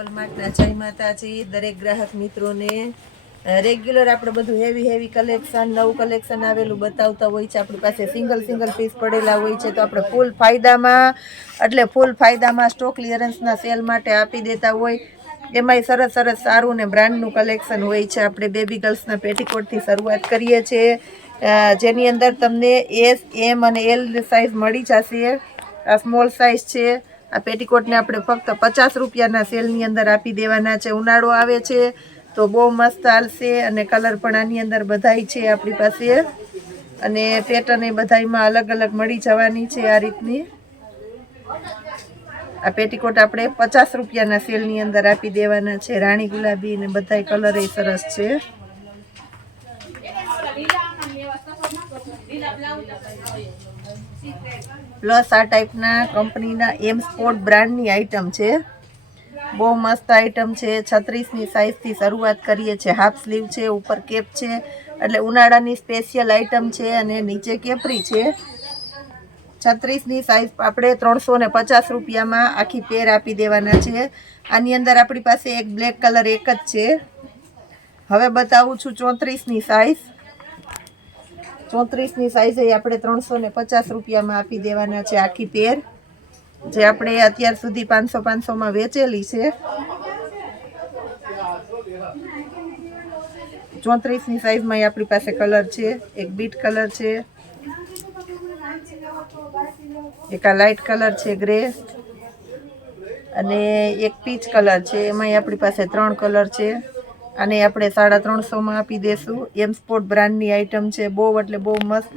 વોલમાર્ટના જય માતાજી દરેક ગ્રાહક મિત્રોને રેગ્યુલર આપણે બધું હેવી કલેક્શન નવું કલેક્શન આવેલું બતાવતા હોય છે. આપણી પાસે સિંગલ પીસ પડેલા હોય છે તો આપણે ફૂલ ફાયદામાં સ્ટોક ક્લિયરન્સના સેલ માટે આપી દેતા હોય. એમાંય સરસ સારું ને બ્રાન્ડનું કલેક્શન હોય છે. આપણે બેબી ગર્લ્સના પેટીકોટથી શરૂઆત કરીએ છીએ, જેની અંદર તમને એસ, એમ અને એલ સાઇઝ મળી જશે. આ સ્મોલ સાઇઝ છે. આ પેટીકોટને આપણે ફક્ત 50 રૂપિયાના સેલની અંદર આપી દેવાના છે. ઉનાળો આવે છે તો બહુ મસ્ત હાલશે અને કલર પણ આની અંદર બધાય છે આપણી પાસે, અને પેટર્ન એ બધાયમાં અલગ મળી જવાની છે. આ રીતની આ પેટીકોટ આપણે 50 રૂપિયાના સેલની અંદર આપી દેવાના છે. રાણી ગુલાબી ને બધાય કલર એ સરસ છે. પ્લસ આ ટાઈપના કંપનીના એમ સ્પોર્ટ બ્રાન્ડની આઈટમ છે. બહુ મસ્ત આઈટમ છે. 36ની સાઇઝથી શરૂઆત કરીએ છીએ. હાફ સ્લીવ છે, ઉપર કેપ છે, એટલે ઉનાળાની સ્પેશિયલ આઈટમ છે અને નીચે કેપરી છે. 36ની સાઇઝ આપણે 350 રૂપિયામાં આખી પેર આપી દેવાના છે. આની અંદર આપણી પાસે એક બ્લેક કલર એક જ છે. હવે બતાવું છું 34ની સાઇઝ. 34ની સાઇઝ એ આપણે 350 રૂપિયામાં આપી દેવાના છે આખી પેર, જે આપણે અત્યાર સુધી 500માં વેચેલી છે. 34ની સાઇઝમાં આપણી પાસે કલર છે. એક બીટ કલર છે, એક આ લાઇટ કલર છે ગ્રે, અને એક પીચ કલર છે. એમાંય આપણી પાસે 3 કલર છે. અને આપણે 350માં આપી દેશું. એમ સ્પોર્ટ બ્રાન્ડની આઈટમ છે. બહુ એટલે બહુ મસ્ત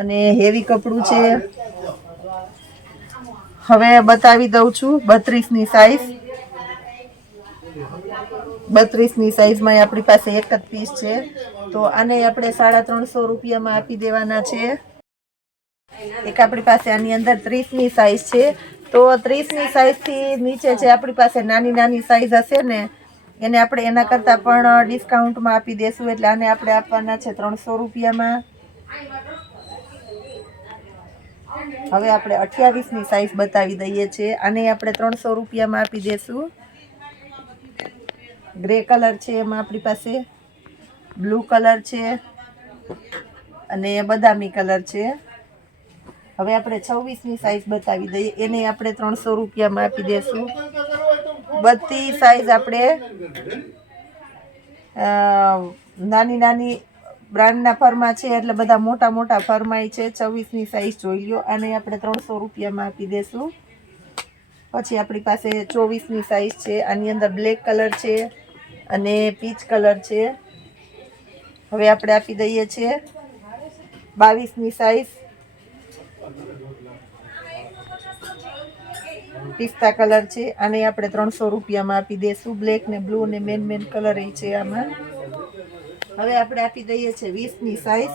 અને હેવી કપડું છે. હવે બતાવી દઉં છું 32ની સાઇઝ. 32ની સાઇઝમાં આપણી પાસે એક જ પીસ છે, તો આને આપણે 350 રૂપિયામાં આપી દેવાના છે. એક આપણી પાસે આની અંદર 30ની સાઇઝ છે, તો 30ની સાઇઝથી નીચે જે આપણી પાસે નાની સાઇઝ હશે ને એને આપણે એના કરતાં પણ ડિસ્કાઉન્ટમાં આપી દેશું. એટલે આને આપણે આપવાના છે 300 રૂપિયામાં. હવે આપણે 28ની સાઇઝ બતાવી દઈએ છીએ. આને આપણે 300 રૂપિયામાં આપી દેશું. ગ્રે કલર છે, એમાં આપણી પાસે બ્લુ કલર છે અને બદામી કલર છે. હવે આપણે 26ની સાઇઝ બતાવી દઈએ. એને આપણે 300 રૂપિયામાં આપી દેશું. બધી સાઇઝ આપણે નાની બ્રાન્ડના ફરમાં છે, એટલે બધા મોટા ફરમાય છે. 26ની સાઇઝ જોઈ લો. આને આપણે 300 રૂપિયામાં આપી દેશું. પછી આપણી પાસે 24ની સાઇઝ છે. આની અંદર બ્લેક કલર છે અને પીચ કલર છે. હવે આપણે આપી દઈએ છીએ 22ની સાઇઝ. પિસ્તા કલર છે. આને આપણે 300 રૂપિયામાં આપી દેશું. બ્લેક ને બ્લુ ને મેન કલર એ છે આમાં. હવે આપણે આપી દઈએ છીએ 20ની સાઇઝ.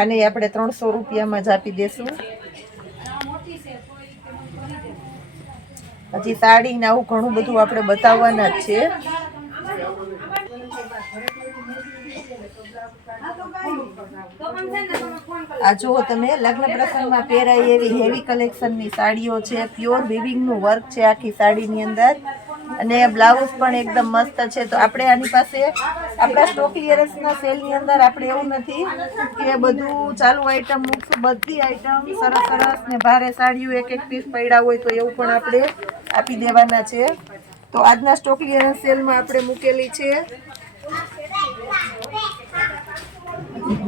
આને આપણે 300 રૂપિયામાં જ આપી દેશું. હજી સાડી ને આવું ઘણું બધું આપણે બતાવવાના જ છે. આ જુઓ તમે, લગ્ન પ્રસંગમાં પહેરાય એવી હેવી કલેક્શનની સાડીઓ છે. પ્યોર વિવિંગનું વર્ક છે આખી સાડીની અંદર, અને બ્લાઉઝ પણ એકદમ મસ્ત છે. તો આપણે આની પાસે આપણા સ્ટોક ક્લિયરન્સના સેલની અંદર આપણે એવું નથી કે બધું ચાલુ આઈટમ મૂકશું. બધી આઈટમ સરસ ને ભારે સાડીઓ એક પીસ પડ્યા હોય તો એવું પણ આપણે આપી દેવાના છે. તો આજના સ્ટોક ક્લિયરન્સ સેલમાં આપણે મૂકેલી છે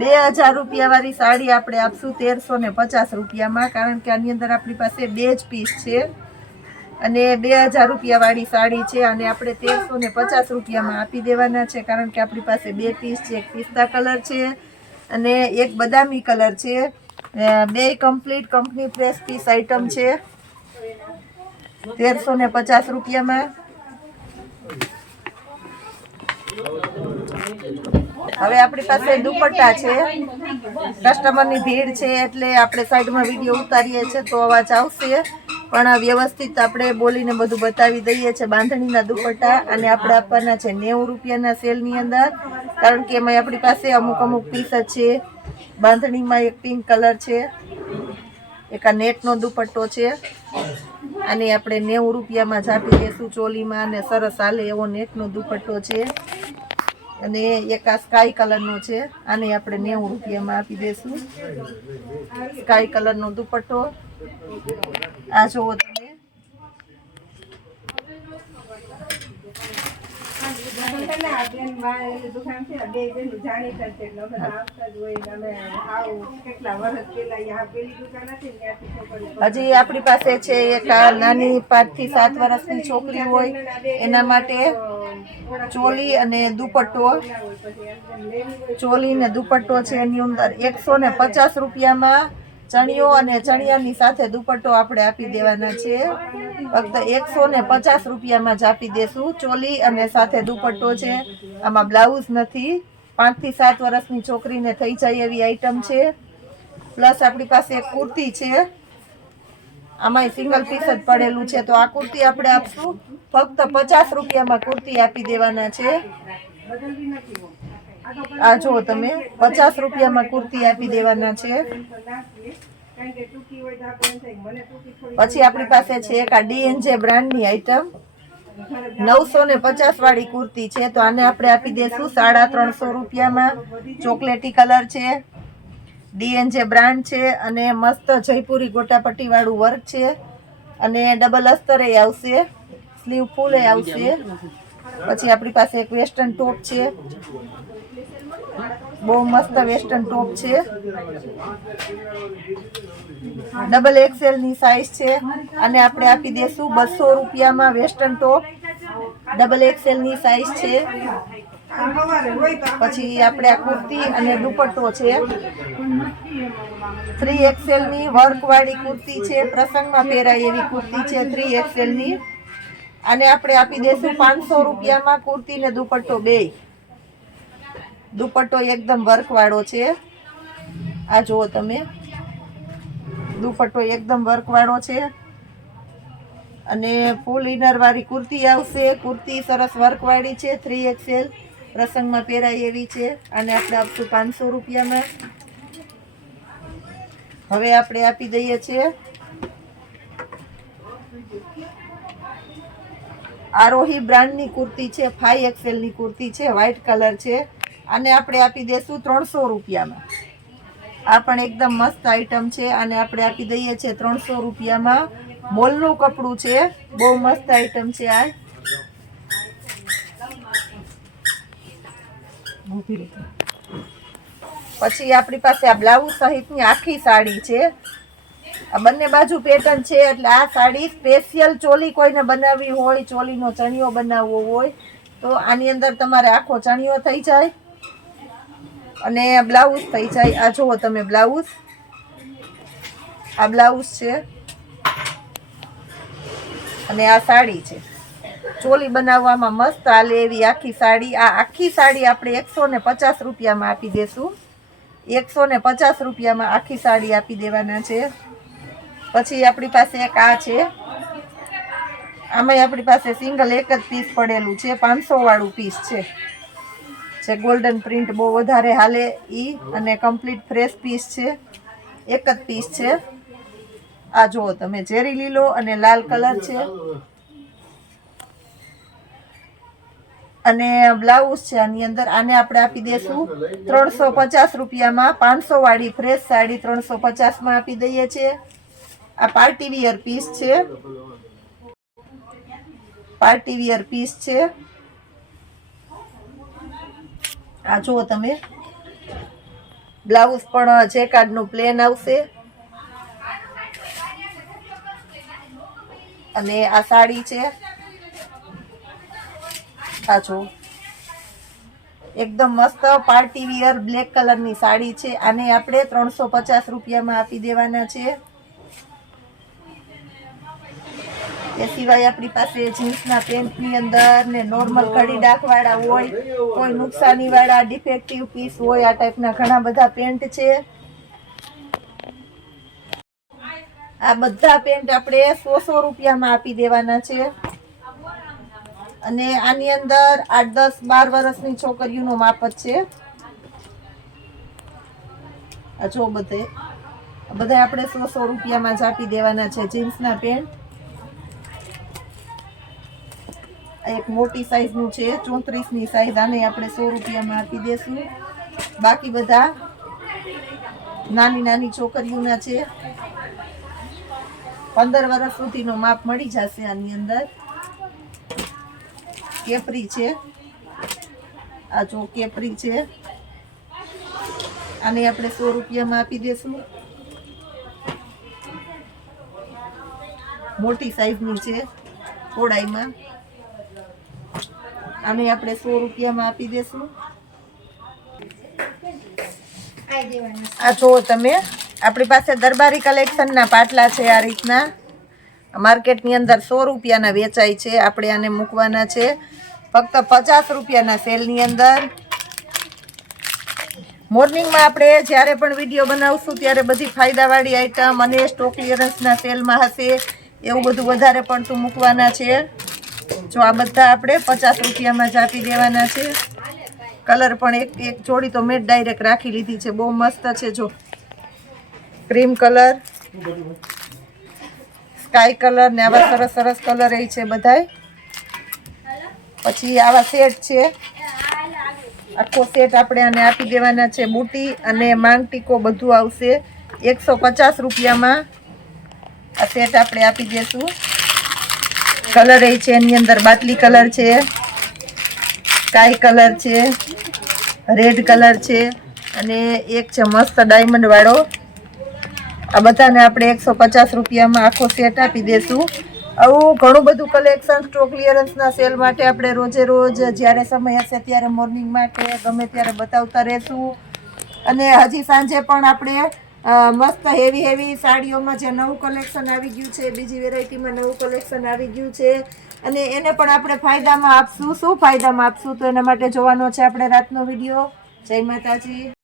2000 રૂપિયાવાળી સાડી આપણે આપશું 1350 રૂપિયામાં, કારણ કે આની અંદર આપણી પાસે 2 જ પીસ છે અને 2000 રૂપિયાવાળી સાડી છે. અને આપણે 1350 રૂપિયામાં આપી દેવાના છે, કારણ કે આપણી પાસે 2 પીસ છે. એક પિસ્તા કલર છે અને એક બદામી કલર છે. 2 complete company press piece item છે 1350 રૂપિયામાં. હવે આપણી પાસે દુપટ્ટા છે. કસ્ટમરની ભીડ છે એટલે આપણે સાઈડમાં વિડીયો ઉતારીએ છીએ તો અવાજ આવશે, પણ વ્યવસ્થિત આપણે બોલીને બધું બતાવી દઈએ છીએ. બાંધણીના દુપટ્ટા અને આપણે આપવાના છે 90 રૂપિયાના સેલની અંદર, કારણ કે એમાં આપણી પાસે અમુક પીસ જ છે. બાંધણીમાં એક પિંક કલર છે, એક આ નેટનો દુપટ્ટો છે. આને આપણે 90 રૂપિયામાં જ આપી દઈશું ચોલીમાં, અને સરસ હાલે એવો નેટનો દુપટ્ટો છે. અને એક આ સ્કાય કલરનો છે, આને આપણે 90 રૂપિયામાં આપી દઈશું. સ્કાય કલરનો દુપટ્ટો આ જોવો તમે. હજી આપણી પાસે છે એક નાની 5 થી 7 વર્ષની છોકરી હોય એના માટે ચોલી અને દુપટ્ટો. ચોલી ને દુપટ્ટો છે એની અંદર 150 રૂપિયામાં ચણિયો અને ચણિયાની સાથે દુપટ્ટો આપણે આપી દેવાના છે. ફક્ત 150 રૂપિયામાં જ આપી દેશું. ચોલી અને સાથે દુપટ્ટો છે, આમાં બ્લાઉઝ નથી. 5 થી 7 વર્ષની છોકરીને થઈ જાય એવી આઈટમ છે. પ્લસ આપણી પાસે એક કુર્તી છે, આમાં સિંગલ પીસ જ પડેલું છે, તો આ કુર્તી આપણે આપશું ફક્ત 50 રૂપિયામાં કુર્તી આપી દેવાના છે. આ જો તમે 50 રૂપિયામાં કુર્તી આપી દેવાના છે. પછી આપણી પાસે છે એક આ ડીએનજે બ્રાન્ડની આઈટમ 950 વાળી કુર્તી છે, તો આને આપણે આપી દઈશું 350 રૂપિયામાં. ચોકલેટી કલર છે, ડીએનજે બ્રાન્ડ છે, અને મસ્ત જયપુરી ગોટાપટ્ટી વાળું વર્ક છે, અને ડબલ અસ્તરે આવશે, સ્લીવ ફૂલ આવશે. પછી આપણી પાસે એક વેસ્ટર્ન ટોપ છે, બહુ મસ્ત વેસ્ટર્ન ટોપ છે, ડબલ XL ની સાઈઝ છે, અને આપણે આપી દઈશું 200 રૂપિયામાં. વેસ્ટર્ન ટોપ ડબલ XL ની સાઈઝ છે. પછી આપણે આ કુર્તી અને દુપટ્ટો છે, 3XL ની વર્ક વાળી કુર્તી છે, પ્રસંગમાં પહેરાય એવી કુર્તી છે 3XL ની. આને આપણે આપી દઈશું 500 રૂપિયામાં. કુર્તી ને દુપટ્ટો બે. દુપટ્ટો એકદમ વર્ક વાળો છે, આ જુઓ તમે. દુપટ્ટો એકદમ વર્ક વાળો છે, અને ફૂલ ઇનર વાળી કુર્તી આવશે. કુર્તી સરસ વર્ક વાળી છે, 3XL પ્રસંગમાં પહેરાય એવી છે. અને આપણે આપશું 500 રૂપિયામાં. હવે આપણે આપી દઈએ છીએ આરોહી બ્રાન્ડની કુર્તી છે, 5XL ની કુર્તી છે, વ્હાઈટ કલર છે. આને આપણે આપી દઈશું 300 રૂપિયામાં. આ પણ એકદમ મસ્ત આઈટમ છે, આને આપણે આપી દઈએ છીએ 300 રૂપિયામાં. મોલનું કપડું છે, બહુ મસ્ત આઈટમ છે આ. પછી આપણી પાસે આ બ્લાઉઝ સહિતની આખી સાડી છે, આ બંને બાજુ પેટર્ન છે. એટલે આ સાડી સ્પેશિયલ ચોલી કોઈને બનાવવી હોય, ચોલીનો ચણિયો બનાવવો હોય, તો આની અંદર તમારે આખો ચણિયો થઈ જાય અને બ્લાઉઝ થઈ જાય. આ જુઓ તમે બ્લાઉઝ, આ બ્લાઉઝ છે, અને આ સાડી છે. ચોલી બનાવવામાં મસ્ત હાલે એવી આખી સાડી. આ આખી સાડી આપણે 150 રૂપિયામાં આપી દેશું. 150 રૂપિયામાં આખી સાડી આપી દેવાના છે. પછી આપણી પાસે એક આ છે, આમાં આપણી પાસે સિંગલ એક જ પીસ પડેલું છે, 500 વાળું પીસ છે, જે ગોલ્ડન પ્રિન્ટ બહુ વધારે હાલે ઈ, અને કમ્પ્લીટ ફ્રેશ પીસ છે, એક જ પીસ છે. આ જુઓ તમે, ઝેરી લીલો અને લાલ કલર છે, અને બ્લાઉઝ છે આની અંદર. આને આપણે આપી દેશું 350 રૂપિયામાં. 500 વાળી ફ્રેશ સાડી 350માં આપી દઈએ છીએ. આ પાર્ટી વિયર પીસ છે, પાર્ટી વિયર પીસ છે. આ જુઓ તમે, બ્લાઉઝ પણ જેકાર્ડનું પ્લેન આવશે, અને આ સાડી છે. આ જો એકદમ મસ્ત પાર્ટી વિયર બ્લેક કલરની સાડી છે, આને આપણે 350 રૂપિયામાં આપી દેવાના છે. એ સિવાય આપણી પાસે જીન્સના પેન્ટની અંદર ને નોર્મલ કડી ડાઘવાળા હોય, કોઈ નુકસાનીવાળા ડિફેક્ટિવ પીસ હોય, આ ટાઈપના ઘણા બધા પેન્ટ છે. આ બધા પેન્ટ આપણે 100 રૂપિયામાં આપી દેવાના છે. અને આની અંદર 8, 10, 12 વર્ષની છોકરીઓનો માપ જ છે. આ જો બધા આપણે 100 રૂપિયામાં જ આપી દેવાના છે જીન્સના પેન્ટ. આ એક મોટી સાઈઝનું છે 34ની સાઈઝ, આને આપણે 100 રૂપિયામાં આપી દેશું. બાકી બધા નાની નાની છોકરીઓના છે. 15 વર્ષ સુધીનો માપ મળી જશે આની અંદર. કેપરી છે, આ જો કેપરી છે, આને આપણે 100 રૂપિયામાં આપી દેશું. મોટી સાઈઝની છે પહોળાઈમાં, આને આપણે 100 રૂપિયામાં આપી દેશું. આ જો તમે, આપણી પાસે દરબારી કલેક્શનના પાટલા છે. આ રીતના માર્કેટની અંદર 100 રૂપિયાના વેચાય છે. આપણે આને મૂકવાના છે ફક્ત 50 રૂપિયાના સેલની અંદર. મોર્નિંગમાં આપણે જ્યારે પણ વિડીયો બનાવશું ત્યારે બધી ફાયદાવાળી આઈટમ અને સ્ટોક ક્લિયરન્સના સેલમાં હશે એવું બધું વધારે પડતું મૂકવાના છે. જો આ બધા આપણે 50 રૂપિયામાં જ આપી દેવાના છે. કલર પણ એક જોડી તો મેં ડાયરેક્ટ રાખી લીધી છે, બહુ મસ્ત છે. જો ક્રીમ કલર, સ્કાય કલર ને આવા સરસ સરસ કલર એ છે બધાય. પછી આવા સેટ છે, આખો સેટ આપણે આને આપી દેવાના છે. બુટી અને માંગ ટીકો બધું આવશે 150 રૂપિયામાં. આ સેટ આપણે આપી દઈશું. કલર એ છે એની અંદર બાટલી કલર છે, સ્કાય કલર છે, રેડ કલર છે અને એક છે મસ્ત ડાયમંડ વાળો. આ બધાને આપણે 150 રૂપિયામાં આખો સેટ આપી દેશું. આવું ઘણું બધું કલેક્શન સ્ટોક ક્લિયરન્સના સેલ માટે આપણે રોજે રોજ જ્યારે સમય હશે ત્યારે મોર્નિંગ માટે ગમે ત્યારે બતાવતા રહેશું. અને હજી સાંજે પણ આપણે મસ્ત હેવી સાડીઓમાં જે નવું કલેક્શન આવી ગયું છે, બીજી વેરાયટીમાં નવું કલેક્શન આવી ગયું છે અને એને પણ આપણે ફાયદામાં આપશું. શું ફાયદામાં આપશું તો એના માટે જોવાનો છે આપણે રાતનો વિડીયો. જય માતાજી.